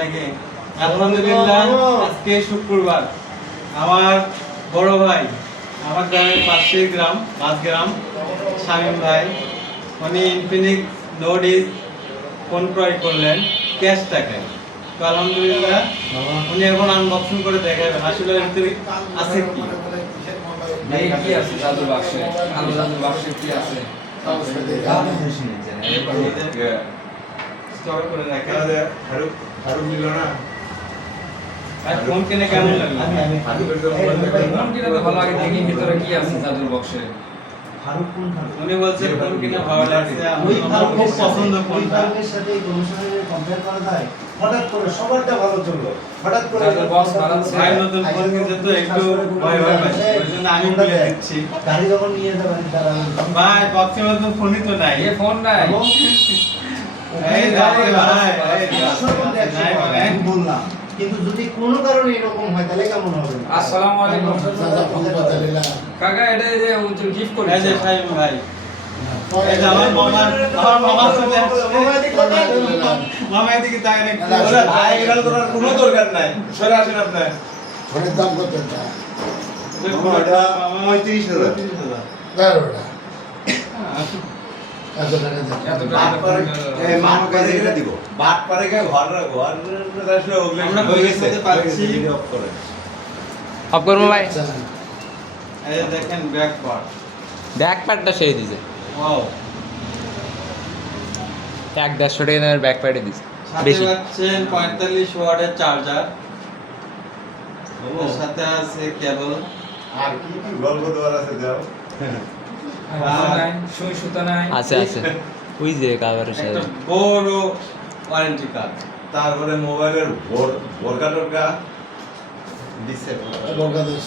নাকি? আলহামদুলিল্লাহ, আজকে শুক্রবার। আমার বড় ভাই, আমার গ্রামের পাশের গ্রাম, মাঝগ্রাম, শামীম ভাই, উনি ইনফিনিক্স নোট ইজ ফোন ক্রয় করলেন ক্যাশ টাকায়। তো আলহামদুলিল্লাহ উনি এখন আনবক্সিং করে দেখাবেন আসলে এর ভিতরে আছে কি। কি আছে জাদুর বাক্সে? আলো জাদুর বাক্সে কি আছে? স্টোর করে রাখা। ফারুক নিল না? আর ফোন কিনে কেমন লাগলো? ফোন কিনে তো ভালো, আগে দেখি ভিতরে কি আছে জাদুর বাক্সে। উনি বলছে ফোন কিনে ভালো লাগছে, আমি খুব পছন্দ ফোনটা। সাথে এই গবেষণার কম্পেয়ার করা যায়। হঠাৎ করে সবারটা ভালো চললো, হঠাৎ করে জাদুর বক্স বাড়াচ্ছে। ভাই নতুন ফোন কিনতে তো একটু ভয় ভয় পাচ্ছি, ওই জন্য আমি বলে দিচ্ছি। গাড়ি যখন নিয়ে যাবেন তারা ভাই বক্সের মধ্যে ফোনই তো নাই। এ ফোন নাই। এই ভাই ভাই, এই নাই মানে আমি বললাম, কিন্তু যদি কোনো কারণে এরকম হয় তাহলে কেমন হবে? আসসালামু আলাইকুম। কাকা এটা এই যে গিফট করে। এই যে শামীম ভাই, এই যে আমার মামা চলে আসছে। মামা এদিকে তাকান একটু। ওরে ভাই, এগুলো তোমার কোনো দরকার নাই। সরে আসেন আপনি। ফোনের দাম কত এটা? মামা, এটা 35,000। 13টা। এত টাকা দেন। এত বাট টাকা পারে, এই বাট পারে এটা দিব। বাট পারে কে ঘর আসলে ওগুলো আমরা হয়ে বুঝে গেছে। বুঝতে পারছি। ভিডিও অফ করে। অফ করবো ভাই। এই যে দেখেন ব্যাক পার্ট। ব্যাক প্যাডটা সেই দিছে ওয়াও, 1-150 টাকা দামের ব্যাক প্যাডে দিছে সাথে বেশি। পাচ্ছেন 45 ওয়াটের চার্জার, এর সাথে আছে কেবল, আর কি কি গল্প দেওয়ার আছে দাও। নাই, সুই সুতা নাই। আছে ওই যে কাভারের সাথে একটা বড় ওয়ারেন্টি কার্ড। তারপরে মোবাইলের ভোরকা টোরকা দিচ্ছে। বর্গাদেশ।